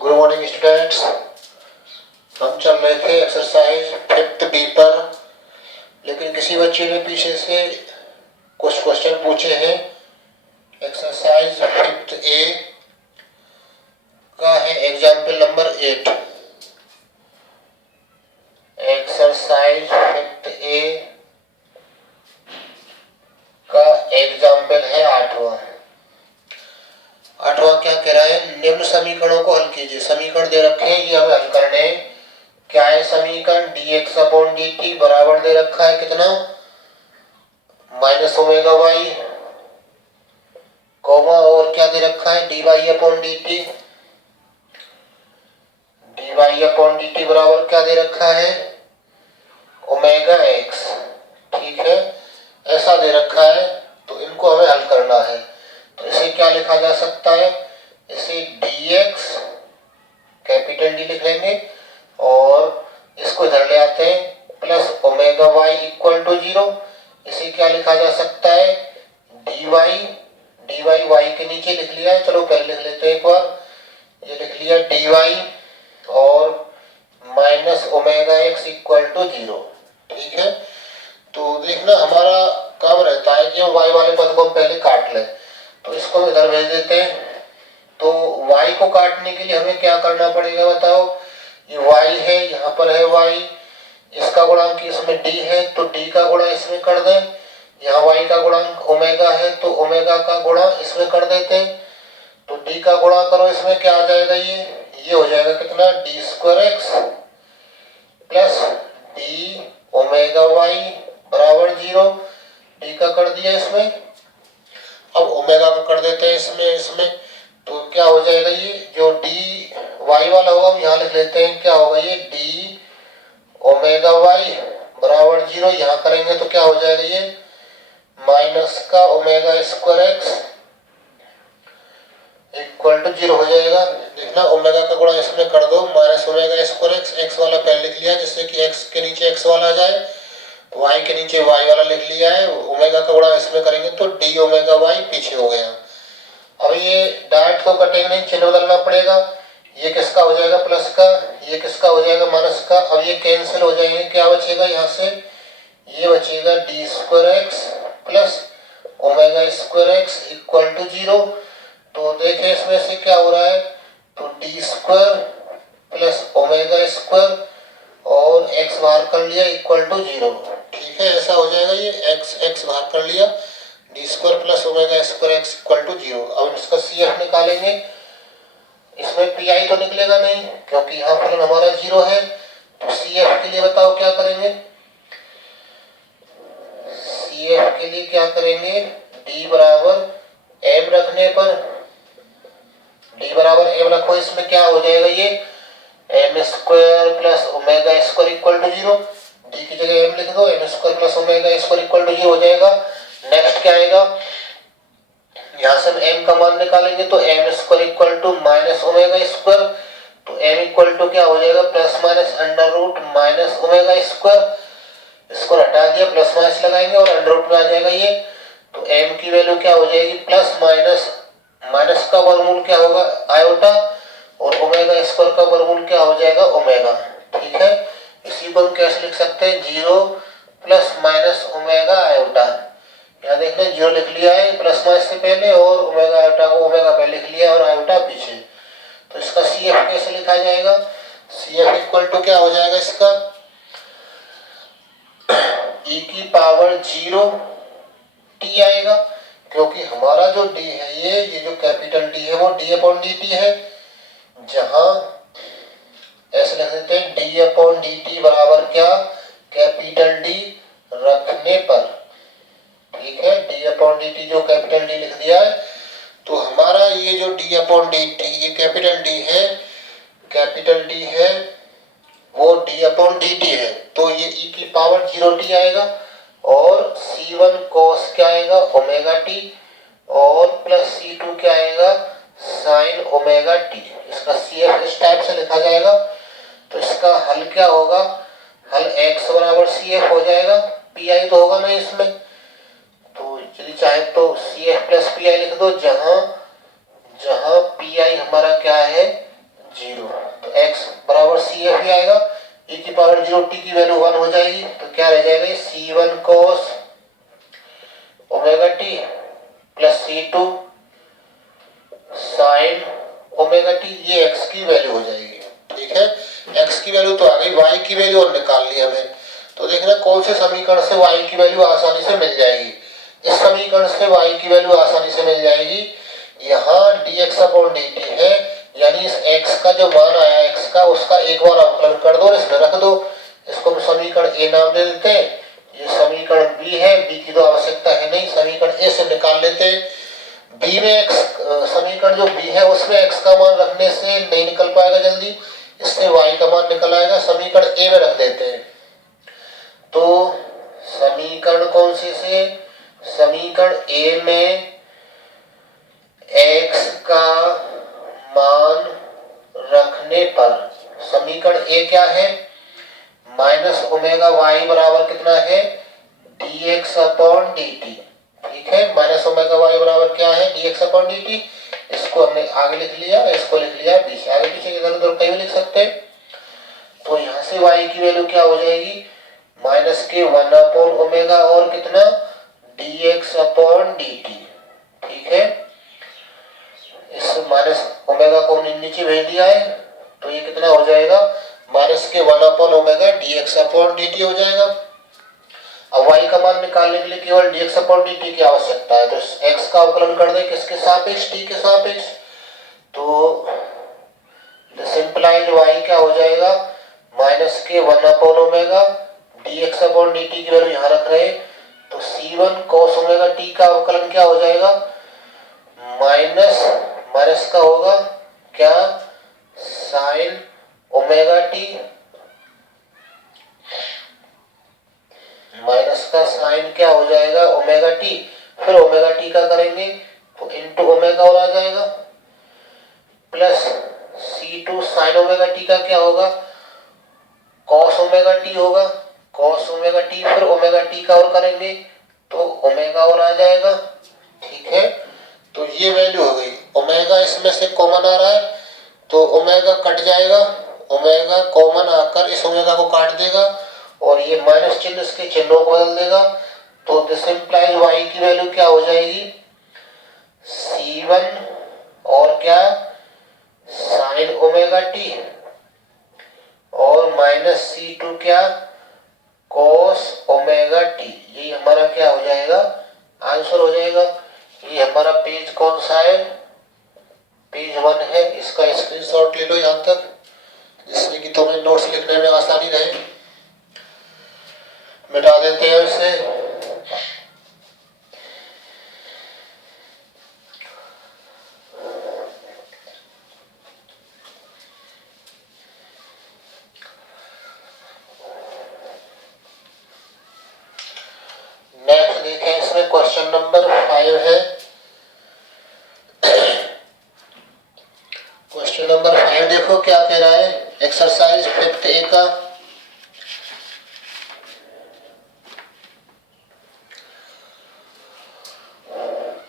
Good morning students. हम चल रहे थे एक्सरसाइज 5th बी पर, लेकिन किसी बच्चे ने पीछे से कुछ क्वेश्चन पूछे हैं। एक्सरसाइज 5th ए का है एग्जाम्पल नंबर 8। एक्सरसाइज 5th ए का एग्जाम्पल है 8वां। क्या कह रहा है? निम्न समीकरणों को हल कीजिए। समीकरण दे रखे हैं, ये हमें हल करने हैं। क्या है समीकरण? dx अपॉन dt बराबर दे रखा है कितना? माइनस ओमेगा वाई, कोमा और क्या दे रखा है? dy अपॉन dt बराबर क्या दे रखा है? Omega x. ठीक है, ऐसा दे रखा है, तो इनको हमें हल करना है। तो इसे क्या लिखा जा सकता है? इसे dx कैपिटल डी लिख लेंगे और इसको इधर ले आते हैं, plus omega y equal to 0। इसे क्या लिखा जा सकता है? dy वाई के नीचे लिख लिया है, चलो पहले लिख लेते हैं एक बार। ये लिख लिया dy और minus omega x equal to 0। ठीक है, तो देखना हमारा काम रहता है कि हम y वाले पद को हम पहले काट लें, तो इसको हम इधर भेज देते हैं। तो y को काटने के लिए हमें क्या करना पड़ेगा बताओ? ये y है, यहाँ पर है y, इसका गुणांक इसमें d है, तो d का गुणा इसमें कर दें। यहाँ y का गुणांक ओमेगा है, तो ओमेगा का गुणा इसमें कर देते हैं। तो d का गुणा करो, इसमें क्या आ जाएगा? ये हो जाएगा कितना? D square x plus d omega y बराबर 0। d का कर दिया इसमें, अब ओमेगा का कर देते हैं इसमें। तो क्या हो जाएगा? ये जो डी वाई वाला होगा हम यहाँ लिख लेते हैं। क्या होगा ये? डी ओमेगा वाई बराबर 0। यहाँ करेंगे तो क्या हो जाएगा? ये माइनस का omega square x equal to 0 हो जाएगा। देखना ओमेगा का गुणा इसमें कर दो, minus omega square x, x वाला पहले लिख लिया जिससे कि एक्स के नीचे एक्स वाला आ जाए, वाई के नीचे वाई वाला लिख लिया है। ओमेगा का गुणा इसमें करेंगे तो डी ओमेगा वाई पीछे हो गया। अब ये डायरेक्ट तो कटेंगे नहीं, चिन्ह बदलना पड़ेगा। ये किसका हो जाएगा? प्लस का। ये किसका हो जाएगा? माइनस का। अब ये कैंसिल हो जाएंगे, क्या बचेगा यहाँ से? ये बचेगा d square x plus omega square x equal to 0। तो देखें इसमें से क्या हो रहा है, तो D square plus omega square और एक्स बाहर कर लिया इक्वल टू 0। ठीक है, ऐसा हो जाएगा। ये एक्स बाहर कर लिया, d square plus omega square x equal to 0। अब इसका सी एफ निकालेंगे। इसमें पी आई तो निकलेगा नहीं क्योंकि यहाँ फलन हमारा 0 है। तो सी एफ के लिए बताओ क्या करेंगे? सी एफ के लिए क्या करेंगे? डी बराबर एम रखने पर, डी बराबर एम रखो, इसमें क्या हो जाएगा? ये m square plus omega square equal to 0। D की जगह एम लिख दो, m square plus omega square equal to 0 हो जाएगा। नेक्स्ट क्या आएगा? यहाँ से हम एम का मान निकालेंगे तो m square equal to minus omega square. तो एम इक्वल टू क्या हो जाएगा? Plus minus under root minus omega square. इसको हटा दिया, प्लस माइनस लगाएंगे और अंडर रूट में आ जाएगा ये। तो एम की वैल्यू क्या हो जाएगी? प्लस माइनस, माइनस का वर्गमूल क्या होगा? आयोटा, और ओमेगा स्क्वायर का वर्गमूल क्या हो जाएगा? ओमेगा। ठीक है, इसी को हम कैसे लिख सकते हैं? 0 प्लस माइनस ओमेगा आयोटा। यहाँ देखना 0 लिख लिया है प्लस माइनस से पहले, और ओमेगा आयोटा को ओमेगा पहले लिख लिया और आयोटा पीछे। तो इसका सी एफ कैसे लिखा जाएगा? सी एफ इक्वल टू क्या हो जाएगा इसका? e की पावर 0 t आएगा, क्योंकि हमारा जो d है ये जो कैपिटल D है वो d अपॉन dt है। जहां ऐसे लिख देते हैं d अपॉन dt बराबर क्या? कैपिटल D रखने पर। ठीक है, d अपॉन dt जो कैपिटल D लिख दिया है, तो हमारा ये जो d अपॉन dt ये कैपिटल D है वो d अपॉन dt है। तो ये e की पावर 0t आएगा, और c1 cos क्या आएगा? ओमेगा t, और प्लस c2 क्या आएगा? Sine omega t। इसका CF इस टाइप से लिखा जाएगा। तो इसका हल क्या होगा? हल x बराबर CF हो जाएगा, PI तो होगा नहीं इसमें। तो यदि चाहे तो CF प्लस PI लिख दो, जहां PI हमारा क्या है? 0। तो x बराबर सी एफ ही आएगा। e की पावर 0t की वैल्यू 1 हो जाएगी तो क्या रह जाएगा, c1 cos omega T plus c2 sin omega T, ये x की वैल्यू हो जाएगी। ठीक है, x की वैल्यू तो आ गई, y की वैल्यू और निकाल ली हमें। तो देखना कौन से समीकरण से y की वैल्यू आसानी से मिल जाएगी। इस समीकरण से y की वैल्यू आसानी से मिल जाएगी। यहाँ dx/dt है, यानी इस x का जो मान आया x का, उसका एक बार अवकलन कर दो और इसमें रख दो। इसको हम समीकरण a नाम दे देते हैं। ये समीकरण b है, b की तो आवश्यकता है नहीं, समीकरण a से निकाल लेते हैं। b में x, समीकरण जो b है उसमें x का मान रखने से नहीं निकल पाएगा जल्दी, इससे y का मान निकल आएगा। समीकरण a में रख देते हैं। तो समीकरण कौन से समीकरण a में x का मान रखने पर समीकरण a क्या है, माइनस ओमेगा y बराबर कितना है, dx/dt। ठीक है, माइनस ओमेगा y बराबर क्या है, dx/dt। इसको हमने आगे लिख लिया, इसको लिख लिया पीछे, आगे पीछे इधर उधर कहीं भी लिख सकते हैं। तो यहाँ से y की वैल्यू क्या हो जाएगी, माइनस के 1/ओमेगा और कितना, dx/dt। ठीक है, इस माइनस ओमेगा को नीचे भेज दिया है तो ये कितना हो जाएगा, माइनस के 1/ओमेगा dx/dt हो जाएगा। अब y का मान निकालने के लिए केवल dx/dt की आवश्यकता है। तो x का अवकलन कर दे किसके सापेक्ष, t के सापेक्ष। तो सिंपलाइज y क्या हो जाएगा, माइनस के 1/ओमेगा dx/dt की वैल्यू यहाँ रख रहे हैं। तो c1 cos ओमेगा t का अवकलन क्या हो जाएगा, माइनस का होगा क्या, sin ओमेगा टी, माइनस का साइन क्या हो जाएगा, ओमेगा टी। फिर ओमेगा टी का करेंगे तो इंटू ओमेगा और आ जाएगा, plus c2 sin omega T का क्या होगा, cos ओमेगा टी होगा, cos ओमेगा टी। फिर ओमेगा टी का और करेंगे तो ओमेगा और आ जाएगा। ठीक है, तो ये वैल्यू हो गई। ओमेगा इसमें से कॉमन आ रहा है तो ओमेगा कट जाएगा, ओमेगा कॉमन आकर इस ओमेगा को काट देगा और ये माइनस चिन्ह इसके चिन्हों को बदल देगा। तो दिस इंप्लाइज y की वैल्यू क्या हो जाएगी, c1 और क्या, sin ओमेगा टी और माइनस c2 क्या, cos ओमेगा टी। ये हमारा क्या हो जाएगा, आंसर हो जाएगा। ये हमारा पेज कौन सा है, पेज 1 है। इसका स्क्रीनशॉट ले लो यहाँ तक, जिससे कि तुम्हें नोट्स लिखने में आसानी रहे। मिटा देते हैं इसे। नेक्स्ट देखें, इसमें क्वेश्चन नंबर 5 है। क्वेश्चन नंबर 5 देखो क्या कह रहा है, एक्सरसाइज 5A का।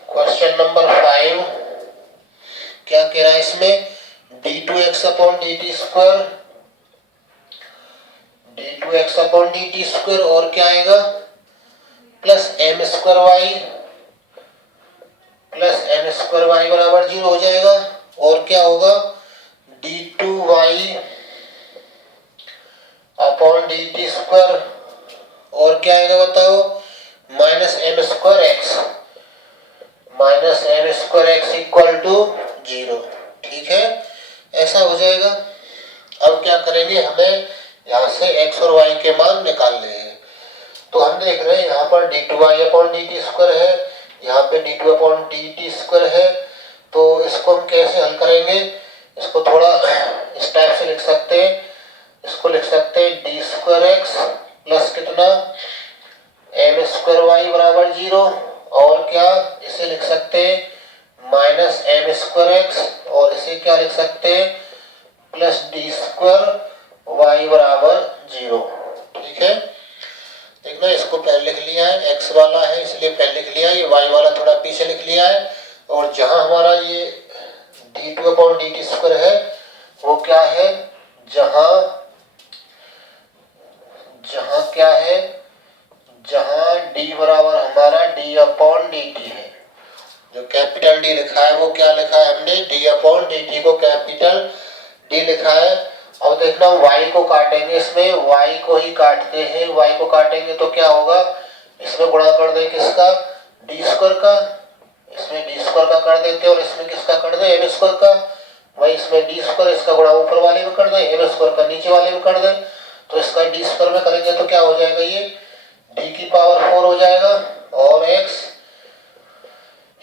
क्वेश्चन नंबर 5 क्या कह रहा है इसमें, d2x/dt² और क्या आएगा, प्लस m² y बराबर 0 हो जाएगा। और क्या होगा, d2y/dt² और क्या आएगा बताओ, -m²x इक्वल टू 0। ठीक है, ऐसा हो जाएगा। अब क्या करेंगे, हमें यहाँ से x और y के मान निकालने हैं। तो हम देख रहे हैं यहाँ पर d2y/dt² है, यहाँ पे d2/dt² है। तो इसको हम कैसे हल करेंगे, इसको थोड़ा इस टाइप से लिख सकते हैं। इसको लिख सकते हैं d2x प्लस कितना, m² y बराबर 0 और क्या, इसे लिख सकते हैं -m²x और इसे क्या लिख सकते हैं, प्लस d² y बराबर 0। ठीक है, देखना इसको पहले लिख लिया है, x वाला है इसलिए पहले लिख लिया है, ये y वाला थोड़ा पीछे लिख लिया है। और जहां हमारा ये d2/dt² है वो क्या है, जहां जहां क्या है, जहां डी बराबर हमारा डी अपॉन डी टी है, जो कैपिटल डी लिखा है वो क्या लिखा है हमने, डी अपॉन डी टी को कैपिटल डी लिखा है। अब देखना y को काटेंगे, इसमें y को ही काटते हैं, y को काटेंगे तो क्या होगा, इसमें गुणा कर दे किसका, डी स्क्वायर का, इसमें डी स्क्वायर का कर देते और इसमें किसका कर दे, एम स्क्वायर का। वही इसमें डी स्क्वायर, इसका गुणा ऊपर वाले में कर दे, एम स्क्वायर का नीचे वाले में कर दे, तो इसका डी स्क्वायर में करेंगे तो क्या हो जाएगा, ये डी की पावर 4 हो जाएगा और x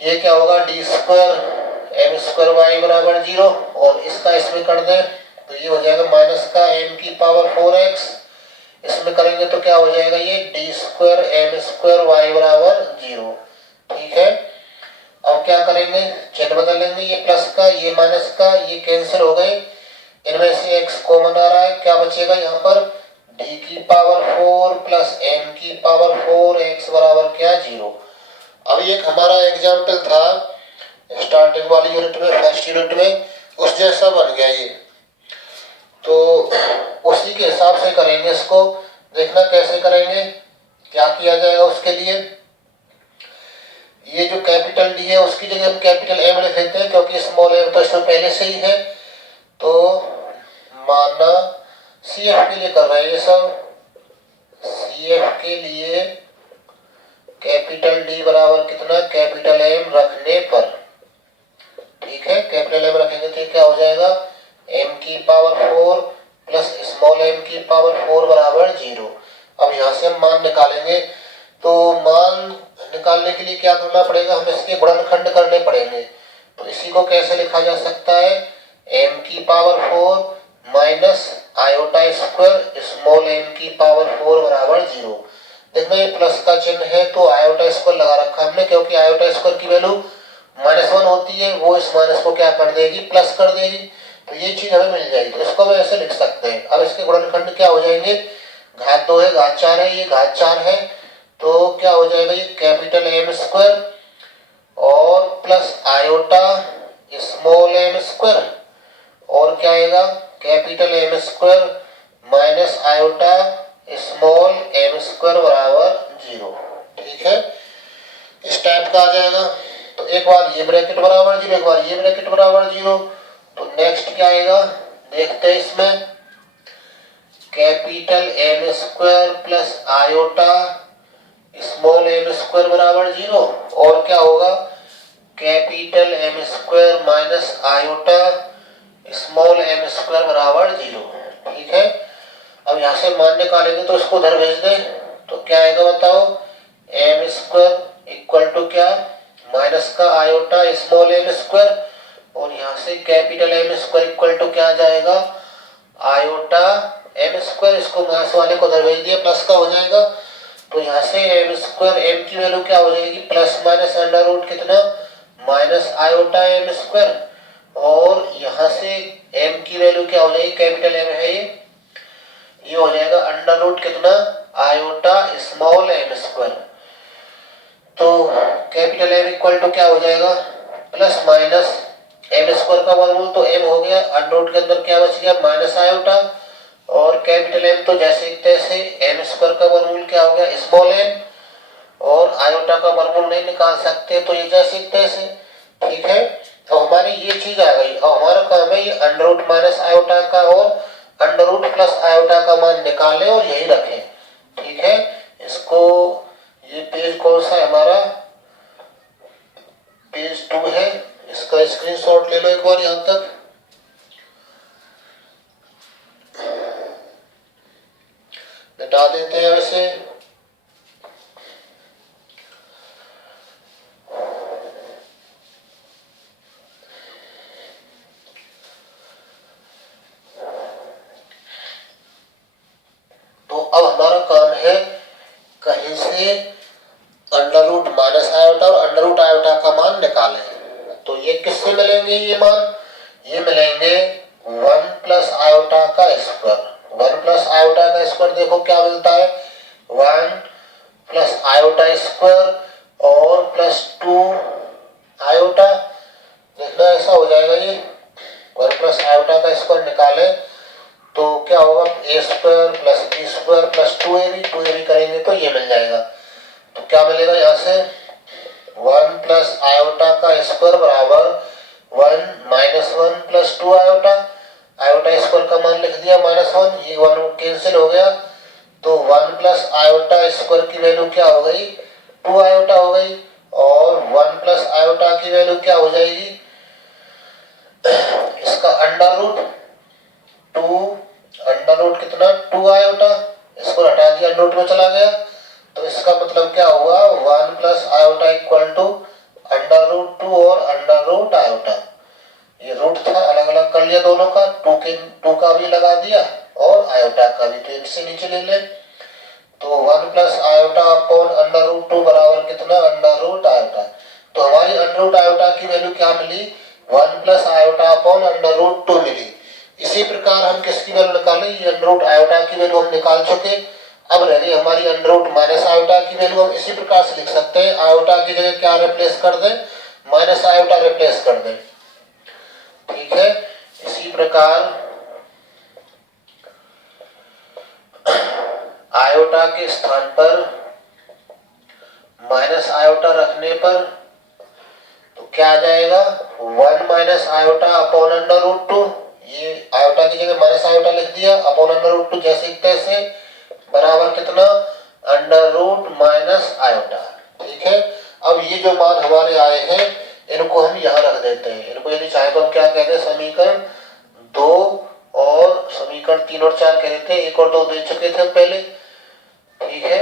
ये क्या होगा, d square m square y बराबर 0 और इसका इसमें कर दे तो ये हो जाएगा माइनस का एम की पावर 4x, इसमें करेंगे तो क्या हो जाएगा, ये d square m square y बराबर 0। ठीक है, अब क्या करेंगे, चिन्ह बदल लेंगे, ये प्लस का ये माइनस का ये कैंसिल हो गए, इनमें से x कॉमन आ रहा है, क्या बचेगा यहाँ पर, d की पावर 4 प्लस m की पावर 4 x बराबर क्या, 0। अब एक हमारा एग्जाम्पल था स्टार्टिंग वाली यूनिट में, फर्स्ट यूनिट में, उस जैसा बन गया ये, तो उसी के हिसाब से करेंगे इसको। देखना कैसे करेंगे, क्या किया जाएगा उसके लिए, ये जो कैपिटल डी है उसकी जगह हम कैपिटल एम लिख लेते हैं क्योंकि स्मॉल एम तो इसमें पहले से ही है। तो माना सी एफ के लिए कर रहे हैं ये सब, सी एफ के लिए कैपिटल डी बराबर कितना, कैपिटल एम रखने पर, ठीक है, कैपिटल एम रखेंगे तो क्या हो जाएगा, एम की पावर 4 प्लस स्मॉल एम की पावर 4 बराबर 0। अब यहाँ से हम मान निकालेंगे, तो मान निकालने के लिए क्या करना पड़ेगा, हमें इसके गुणनखंड करने पड़ेंगे। तो इसी को कैसे लिखा जा सकता है, m की power 4 minus iota square small m की पावर 4 बराबर 0। देखना ये प्लस का चिन्ह है तो आयोटा स्क्वायर लगा रखा हमने, क्योंकि आयोटा स्क्वायर की वैल्यू -1 होती है, वो इस माइनस को क्या कर देगी, प्लस कर देगी, तो ये चीज हमें मिल जाएगी। तो इसको हम ऐसे लिख सकते हैं। अब इसके गुणनखंड क्या हो जाएंगे, घात 2 है घात 4 है, ये घात 4 है, तो क्या हो जाएगा, ये कैपिटल एम स्क्वायर और plus iota small m square और क्या आएगा, capital m square minus iota small m square बराबर 0। ठीक है, इस टाइप का आ जाएगा। तो एक बार ये ब्रैकेट बराबर 0, एक बार ये ब्रैकेट बराबर 0, तो नेक्स्ट क्या आएगा देखते हैं इसमें, capital m square plus iota small m square बराबर 0 और क्या होगा, capital m square minus iota small m square बराबर 0। ठीक है, अब यहाँ से मान निकालेंगे तो इसको उधर भेज दें तो क्या आएगा बताओ, एम स्क्वायर इक्वल टू क्या, माइनस का आयोटा स्मॉल एम स्क्वायर और यहाँ से capital m square equal to क्या आ जाएगा, आयोटा एम स्क्वायर, इसको माइनस वाले को उधर भेज दिया प्लस का हो जाएगा। तो यहाँ से एम स्क्वायर एम की वैल्यू क्या हो जाएगी, प्लस माइनस अंडर रूट कितना, माइनस आयोटा एम स्क्वायर और यहाँ से एम की वैल्यू क्या हो जाएगी, कैपिटल एम है ये हो जाएगा अंडर रूट कितना, आयोटा स्मॉल एम स्क्वायर। तो कैपिटल एम इक्वल टू क्या हो जाएगा, प्लस माइनस एम स्क्वायर का वर्गमूल तो एम हो गया, अंडर रूट के अंदर क्या बच गया, माइनस आयोटा और कैपिटल एम तो जैसे तैसे, एम स्क्वायर का वर्गमूल क्या हो गया, स्मॉल एम और आयोटा का वर्गमूल नहीं निकाल सकते तो ये जैसे तैसे। ठीक है, तो हमारी ये चीज आ गई। अब हमारा काम है ये अंडर रूट माइनस आयोटा का और अंडर रूट प्लस आयोटा का मान निकालें और यही रखें। ठीक है, इसको ये पेज कौन सा है हमारा, पेज 2 है, इसका स्क्रीनशॉट ले लो एक बार यहाँ तक। मिटा देते हैं वैसे, तो अब हमारा काम है कहीं से अंडर रूट माइनस आयोटा और अंडर रूट आयोटा का मान निकालें। तो ये किससे मिलेंगे, ये मान ये मिलेंगे 1 प्लस आयोटा का स्क्वायर। 1 प्लस आयोटा का स्क्वायर देखो क्या मिलता है, 1 प्लस आयोटा स्क्वायर और प्लस 2 आयोटा। देखना ऐसा हो जाएगा, ये 1 प्लस आयोटा का स्क्वायर निकाले तो क्या होगा, a square plus b square plus 2ab करेंगे तो ये मिल जाएगा। तो क्या मिलेगा यहाँ से, 1 प्लस आयोटा का स्क्वायर बराबर 1 minus 1 plus 2 iota. Iota square का मान लिख दिया -1, ये 1 कैंसिल हो गया, तो 1 प्लस आयोटा स्क्वायर की वैल्यू क्या हो गई, 2 आयोटा हो गई। और 1 प्लस आयोटा की वैल्यू क्या हो जाएगी, इसका अंडर रूट 2, अंडर रूट कितना 2 आयोटा, इसको हटा दिया अंडर रूट में चला गया, तो इसका मतलब क्या हुआ 1 plus iota equal to under root 2 और अंडर रूट आयोटा। ये रूट था, अलग अलग कर लिया दोनों का, 2 का भी लगा दिया और आयोटा का भी, तो इससे नीचे ले ले, तो 1 plus iota upon under root 2 बराबर कितना, अंडर रूट आयोटा। तो हमारी अंडर रूट आयोटा की वैल्यू क्या मिली, 1 plus iota upon under root 2 मिली। इसी प्रकार हम किसकी वैल्यू निकालें, ये अंडर रूट आयोटा की वैल्यू हम निकाल चुके, अब रह गई हमारी अंडर रूट माइनस आयोटा की वैल्यू। हम इसी प्रकार से लिख सकते हैं, आयोटा की जगह क्या रिप्लेस कर दें, माइनस आयोटा रिप्लेस कर दें, ठीक है। इसी प्रकार आयोटा के स्थान पर माइनस आयोटा रखने पर तो क्या आ जाएगा, 1 minus iota upon under root 2, ये आयोटा की जगह माइनस आयोटा लिख दिया, अपॉन अंडर रूट 2 जैसे तैसे, बराबर कितना, अंडर रूट माइनस आयोटा, ठीक है। अब ये जो मान हमारे आए हैं इनको हम यहाँ रख देते हैं, इनको यदि चाहे तो हम क्या कहते हैं, समीकरण 2 और समीकरण 3 और 4 कह देते हैं, 1 और 2 दे चुके थे पहले, ठीक है।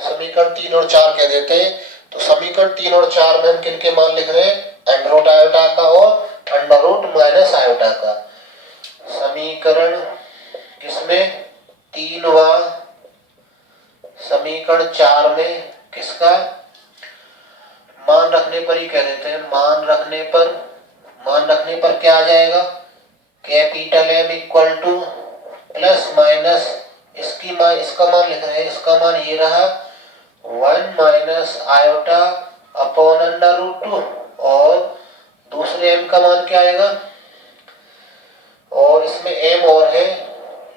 समीकरण 3 और 4 कह देते हैं। तो समीकरण 3 और 4 में हम किन के मान लिख रहे हैं, अंडर रूट आयोटा का और अंडर रूट माइनस आयोटा का। समीकरण किसमें, 3 व समीकरण 4 में किसका, मान रखने पर ही कह देते हैं, मान रखने पर क्या आ जाएगा, capital M equal to plus minus इसका मान लिख रहे हैं, इसका मान ये रहा 1 minus iota upon under root 2 और दूसरे m का मान क्या आएगा, और इसमें m और है,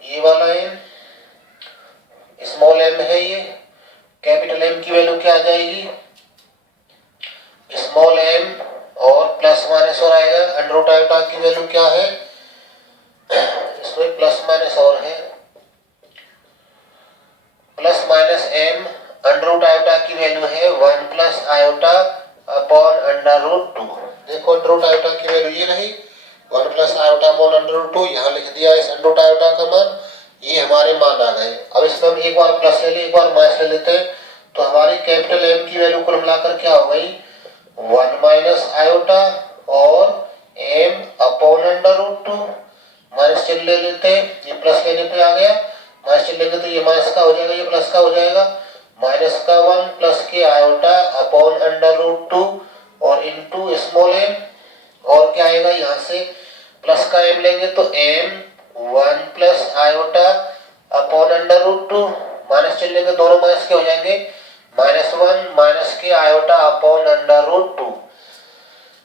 ये वाला m स्मॉल m है, ये कैपिटल M की वैल्यू क्या आ जाएगी, स्मॉल m और प्लस माइनस और आएगा, अंडर रूट आयोटा की वैल्यू क्या है, इसमें प्लस माइनस और है, plus minus m under root iota की वैल्यू है 1 plus iota upon under root 2। देखो अंडर रूट आयोटा की वैल्यू ये रही 1 plus iota upon under root 2, यहाँ लिख दिया इस अंडर रूट आयोटा का मान, ये हमारे मान आ गए। अब इसमें हम एक बार प्लस ले लें, एक बार माइनस ले लेते हैं, तो हमारी कैपिटल M की वैल्यू कुल मिलाकर क्या हो गई, 1 माइनस आयोटा और m upon under root 2, minus चिन्ह ले लेते हैं, ये प्लस लेने पे आ गया, माइनस चिन्ह लेंगे तो ये माइनस का हो जाएगा, ये प्लस का हो जाएगा, माइनस का 1 प्लस के आयोटा अपॉन अंडर रूट 2 और इनटू स्मॉल m, और क्या आएगा यहाँ से प्लस का m लेंगे तो m 1 plus iota upon under root 2, minus चिन्ह लेंगे दोनों माइनस के हो जाएंगे, -1 माइनस के आयोटा अपॉन अंडर रूट 2,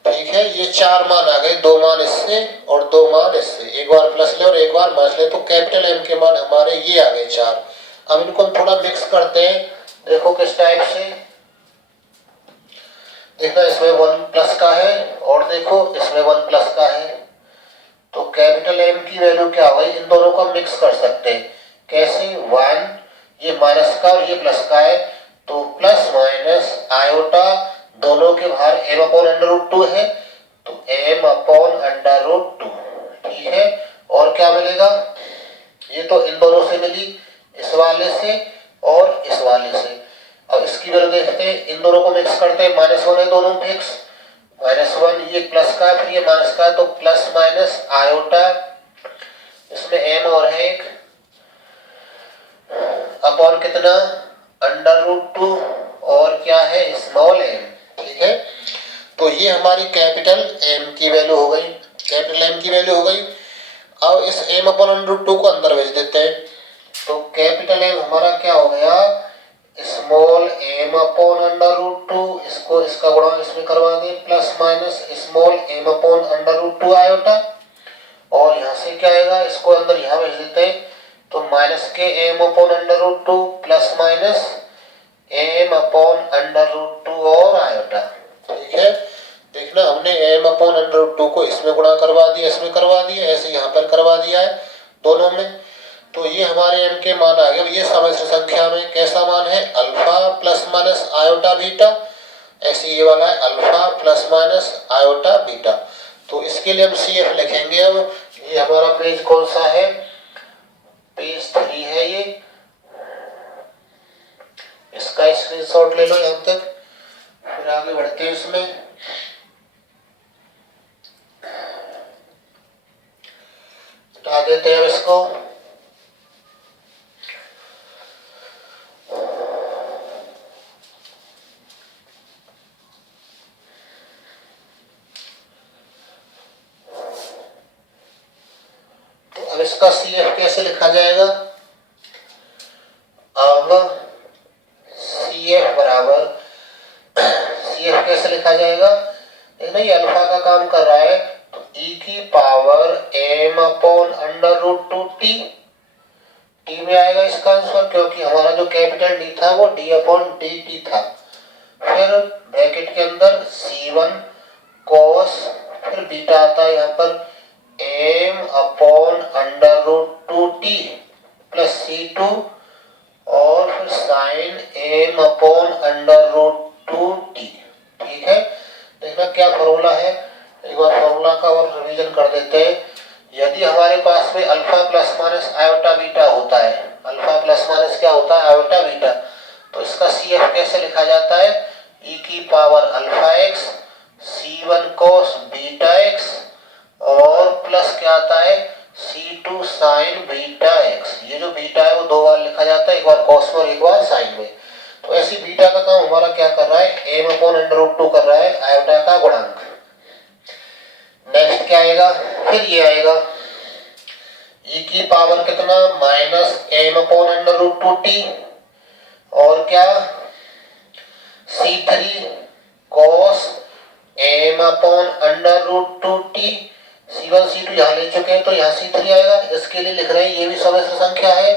ठीक है। ये 4 मान आ गए, 2 मान इससे और 2 मान इससे, एक बार प्लस ले और एक बार माइनस ले, तो कैपिटल M के मान हमारे ये आ गए 4। अब इनको हम थोड़ा मिक्स करते हैं, देखो किस टाइप से, देखना इसमें 1 प्लस का है और देखो इसमें 1 प्लस का है, तो कैपिटल M की वैल्यू क्या हो गई, इन दोनों को मिक्स कर सकते हैं, कैसे, 1 ये माइनस का और ये प्लस का है, तो प्लस माइनस आयोटा दोनों के बाहर m अपॉन अंडर रूट 2 है, तो m अपॉन अंडर रूट 2, ठीक है। और क्या मिलेगा, ये तो इन दोनों से मिली, इस वाले से और इस वाले से। अब इसकी वैल्यू देखते हैं, इन दोनों को मिक्स करते हैं, -1 है दोनों फिक्स, -1 ये प्लस का फिर ये माइनस का, तो प्लस माइनस आयोटा, इसमें m और है एक, अपॉन कितना, अंडर रूट 2 और क्या है स्मॉल m, ठीक है। तो ये हमारी कैपिटल M की वैल्यू हो गई, कैपिटल M की वैल्यू हो गई। अब इस m अपॉन अंडर रूट 2 को अंदर भेज देते हैं, तो कैपिटल M हमारा क्या हो गया, small m upon under root 2, इसको इसका गुणा इसमें करवा दें, plus minus small m upon under root 2 iota, और यहाँ से क्या आएगा, इसको अंदर यहाँ भेज देते हैं, तो माइनस के m upon under root two plus minus m upon under root two और आयोटा। ठीक है, देखना हमने m upon under root two को इसमें गुणा करवा दिया, इसमें करवा दिया, ऐसे यहाँ पर करवा दिया है दोनों में। तो ये हमारे एम के मान आ गए। ये सम्मिश्र संख्या में कैसा मान है, alpha plus minus iota beta, ऐसे ये वाला है alpha plus minus iota beta. तो इसके लिए हम CF लिखेंगे। अब ये हमारा पेज कौन सा है, पेज 3 है ये, इसका स्क्रीनशॉट ले लो यहाँ तक, फिर आगे बढ़ते हैं इसमें। हटा देते हैं इसको। तो अब इसका CF कैसे लिखा जाएगा, अब CF बराबर, CF कैसे लिखा जाएगा, नहीं अल्फा का काम कर रहा है, तो e की power m upon under root two t में आएगा इसका आंसर, क्योंकि हमारा जो कैपिटल डी था वो d अपॉन डी टी था। फिर ब्रैकेट के अंदर C1 cos, फिर बीटा आता है यहाँ पर m upon under root two t plus C2 और फिर sine m upon under root two t. ठीक है, देखना क्या फॉर्मूला है, एक बार फॉर्मूला का और रिवीजन कर देते हैं। यदि हमारे पास में alpha plus minus iota beta होता है, अल्फा प्लस माइनस क्या होता है, आयोटा बीटा, तो इसका CF कैसे लिखा जाता है, e की power alpha x C1 cos beta x और प्लस क्या आता है C2 साइन बीटा एक्स। ये जो बीटा है वो दो बार लिखा जाता है, एक बार कॉस में एक बार साइन में। तो ऐसी बीटा का काम हमारा क्या कर रहा है, m upon under root two कर रहा है, आयोटा का गुणांक। नेक्स्ट क्या आएगा, फिर ये आएगा e की पावर कितना minus m upon under root two t और क्या C3 cos m upon under root two t. C1 C2 यहाँ ले चुके हैं तो यहाँ C3 आएगा। इसके लिए लिख रहे हैं, ये भी सम्मिश्र संख्या है,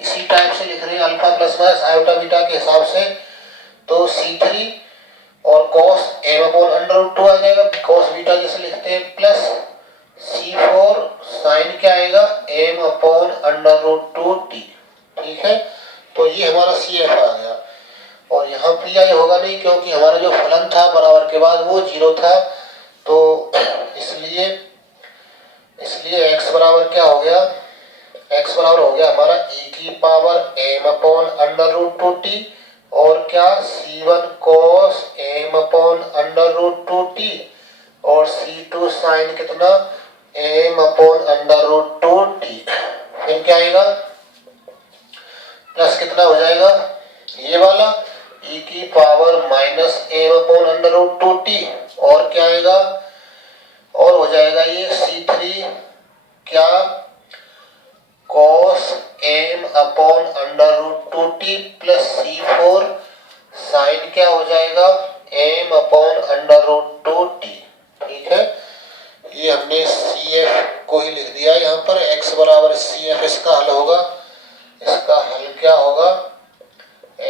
इसी टाइप से लिख रहे हैं alpha plus minus iota beta के हिसाब से। तो C3 और cos m upon under root two आ जाएगा, cos बीटा जैसे लिखते हैं, प्लस C4 साइन क्या आएगा m upon under root two t. ठीक है, तो ये हमारा CF आ गया। और यहाँ PI होगा नहीं, क्योंकि हमारा जो फलन था बराबर के बाद वो 0 था, तो इसलिए x बराबर क्या हो गया, x बराबर हो गया हमारा e की power m upon under root two t और क्या C1 cos m upon under root two t और C2 साइन कितना m upon under root two t. फिर क्या आएगा, प्लस कितना हो जाएगा, ये वाला e की power minus m upon under root two t और क्या आएगा, और हो जाएगा ये C3 क्या cos m upon under root two t plus C4 sine क्या हो जाएगा m upon under root two t. ठीक है, ये हमने CF को ही लिख दिया यहाँ पर, x बराबर CF इसका हल होगा। इसका हल क्या होगा,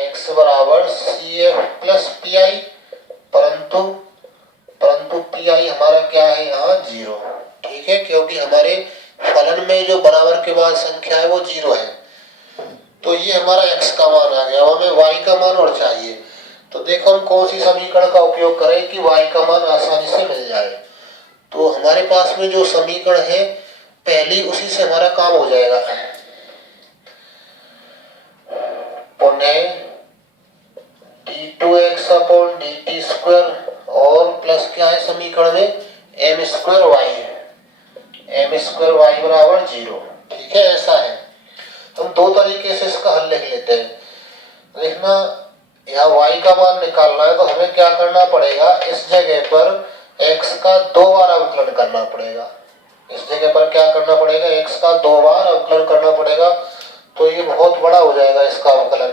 x बराबर CF प्लस PI, परंतु PI हमारा क्या है यहाँ 0। ठीक है, क्योंकि हमारे फलन में जो बराबर के बाद संख्या है वो 0 है। तो ये हमारा x का मान आ गया, हमें y का मान और चाहिए। तो देखो हम कौन सी समीकरण का उपयोग करें कि y का मान आसानी से मिल जाए। तो हमारे पास में जो समीकरण है पहली, उसी से हमारा काम हो जाएगा। पुनः d2x अपॉन dt स्क्वायर और प्लस क्या है समीकरण में m स्क्वायर y बराबर 0। ठीक है, ऐसा है। हम दो तरीके से इसका हल लिख लेते हैं। देखना, यहाँ y का मान निकालना है तो हमें क्या करना पड़ेगा, इस जगह पर x का 2 बार अवकलन करना पड़ेगा। इस जगह पर क्या करना पड़ेगा, x का 2 बार अवकलन करना पड़ेगा। तो ये बहुत बड़ा हो जाएगा इसका अवकलन।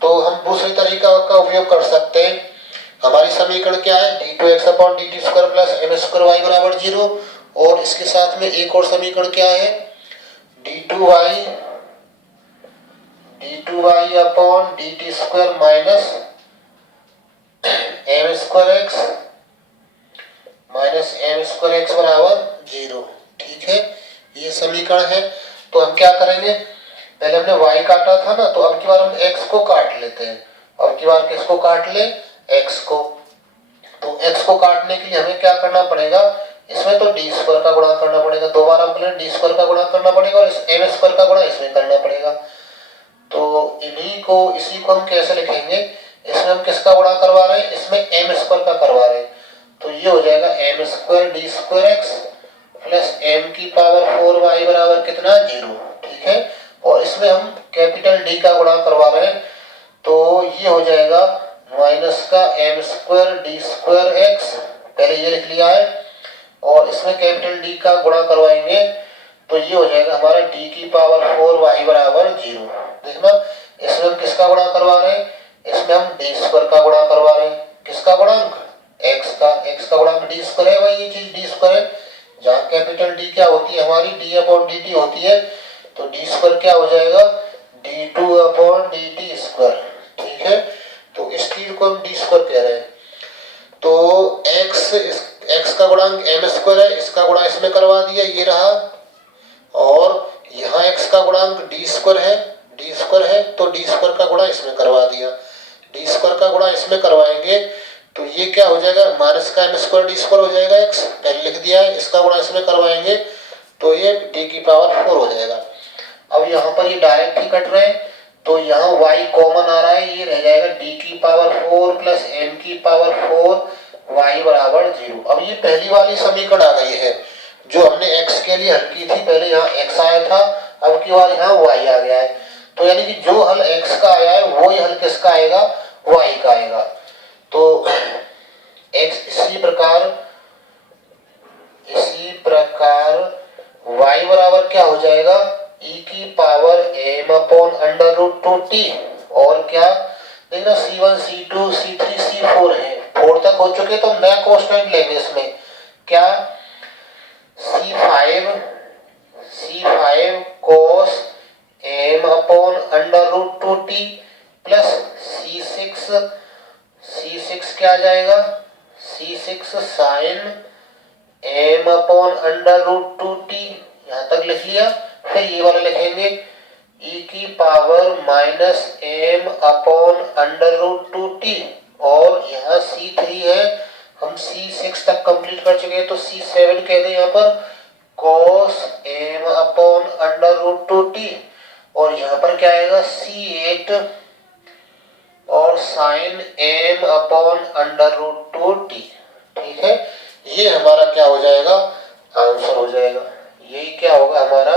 तो हम दूसरी तरीका का उपयोग कर सकते हैं। हमारी समीकरण क्या है, d2x upon dt square plus m square y बराबर 0 और इसके साथ में एक और समीकरण क्या है, d2y upon dt square minus m square x बराबर 0। ठीक है, ये समीकरण है। तो हम क्या करेंगे, पहले हमने y काटा था ना, तो अब की बार हम x को काट लेते हैं। अब की बार किसको काट ले, x को। तो x को काटने के लिए हमें क्या करना पड़ेगा, इसमें तो डी स्क्वायर का गुणा करना पड़ेगा, दो बार हम डी स्क्वायर का गुणा करना पड़ेगा और इस एम स्क्वायर का गुणा इसमें करना पड़ेगा। तो इसी को हम कैसे लिखेंगे, इसमें हम किसका गुणा करवा रहे हैं, इसमें एम स्क्वायर का करवा रहे हैं। तो ये हो जाएगा m square d square x plus m की पावर 4y बराबर कितना, 0। ठीक है, और इसमें हम कैपिटल डी का गुणा करवा रहे हैं, तो ये हो जाएगा माइनस का m square d square x, पहले ये लिख लिया है, और इसमें कैपिटल डी का गुणा करवाएंगे तो ये हो जाएगा हमारा डी की पावर 4y बराबर 0। देखना, इसमें हम किसका गुणा करवा रहे हैं, इसमें हम डी स्क्वायर का गुणा करवा रहे हैं, किसका गुणांक, x का गुणांक डी स्क्वायर है, भाई ये चीज डी स्क्वायर है। जहाँ कैपिटल डी क्या होती है हमारी, डी अपॉन डी टी होती है, तो डी स्क्वायर क्या हो जाएगा, d2 upon D T square. ठीक है, तो इस चीज को हम डी स्क्वायर कह रहे हैं। तो x का गुणांक एम स्क्वायर है, इसका गुणा इसमें करवा दिया, ये रहा, और यहाँ x का गुणांक डी स्क्वायर है, तो डी स्क्वायर का गुणा इसमें करवा दिया, डी स्क्वायर का गुणा इसमें करवाएंगे तो ये क्या हो जाएगा, माइनस का एम स्क्वायर डी स्क्वायर हो जाएगा, x पहले लिख दिया है, इसका गुणा इसमें करवाएंगे तो ये d की पावर 4 हो जाएगा। अब यहाँ पर ये डायरेक्ट ही कट रहे हैं, तो यहाँ y कॉमन आ रहा है, ये रह जाएगा d की पावर 4 प्लस m की पावर 4 y बराबर 0। अब ये पहली वाली समीकरण आ गई है जो हमने x के लिए हल की थी, पहले यहाँ x आया था, अब की बार यहाँ y आ गया है। तो यानी कि जो हल x का आया है वो ही हल किसका आएगा, y का आएगा। तो x इसी प्रकार y बराबर क्या हो जाएगा, e की power m upon under root 2t, और क्या देखना c1 c2 c3 c4 है, 4 तक हो चुके, तो नया कांस्टेंट लेंगे इसमें, क्या c5 cos m upon under root 2t plus c6 क्या आ जाएगा, c6 sin m upon under root 2t, यहाँ तक लिख लिया। फिर ये वाला लिखेंगे e की power minus m upon under root 2t, और यहाँ c3 है, हम c6 तक कंप्लीट कर चुके हैं, तो c7 कह दें यहाँ पर cos m upon under root 2t, और यहाँ पर क्या आएगा c8 और sin m upon under root 2t। ठीक है, ये हमारा क्या हो जाएगा, आंसर हो जाएगा, यही क्या होगा हमारा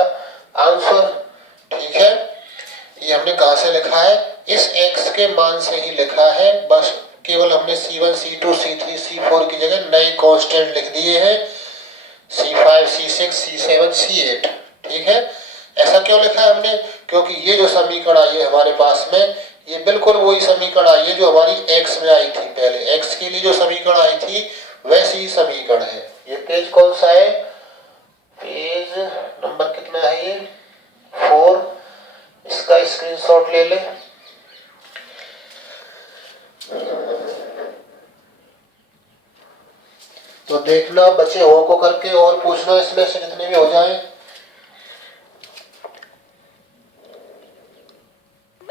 आंसर। ठीक है, ये हमने कहाँ से लिखा है, इस x के मान से ही लिखा है, बस केवल हमने c1 c2 c3 c4 की जगह नए कांस्टेंट लिख दिए हैं, c5 c6 c7 c8। ठीक है, ऐसा क्यों लिखा है हमने, क्योंकि ये जो समीकरण आई है हमारे पास में, ये बिल्कुल वही समीकरण आई है जो हमारी x में आई थी, पहले x के लिए जो समीकरण आई थी वैसी ही समीकरण है। ये पेज कौन सा है, पेज नंबर कितना है, ये 4, इसका स्क्रीनशॉट ले ले। तो देखना बच्चे हो को करके और पूछना इसमें से जितने भी हो जाएं।